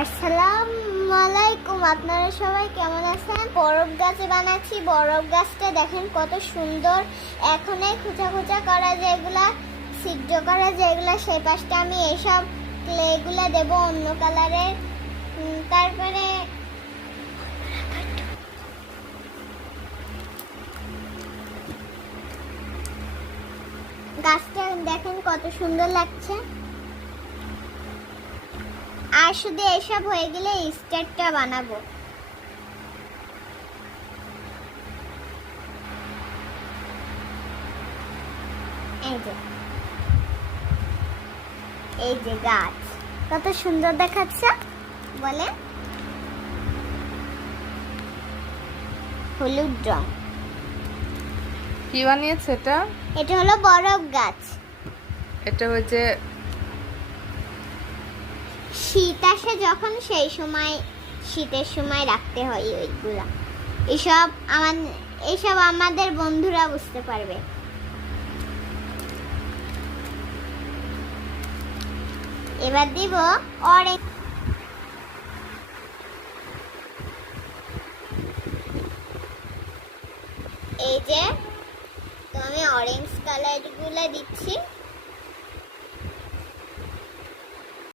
আসসালামু আলাইকুম, আপনারা সবাই কেমন আছেন? বরফ গাছ বানাচ্ছি। বরফ গাছটা দেখেন কত সুন্দর। এখন এই খোঁচা খোঁচা করা যেগুলা, সিদ্ধ করা যেগুলা, সেই পাশটা আমি এইসব ক্লেগুলা দেব অন্য কালারের। তারপরে গাছটা দেখেন কত সুন্দর লাগছে। আর শুধু এসব হয়ে গেলে স্টারটা বানাবো। এই যে গাছ কত সুন্দর দেখাচ্ছে বলে। হলুদ রং। কি বানিয়েছে এটা? এটা হলো বরফ গাছ। এটা হচ্ছে শীত আসে যখন, সেই সময় শীতের সময় রাখতে হয় ওইগুলা। এসব আমাদের বন্ধুরা বুঝতে পারবে। এবার দিব অরেঞ্জ। এই যে তো আমি অরেঞ্জ কালার গুলা দিচ্ছি।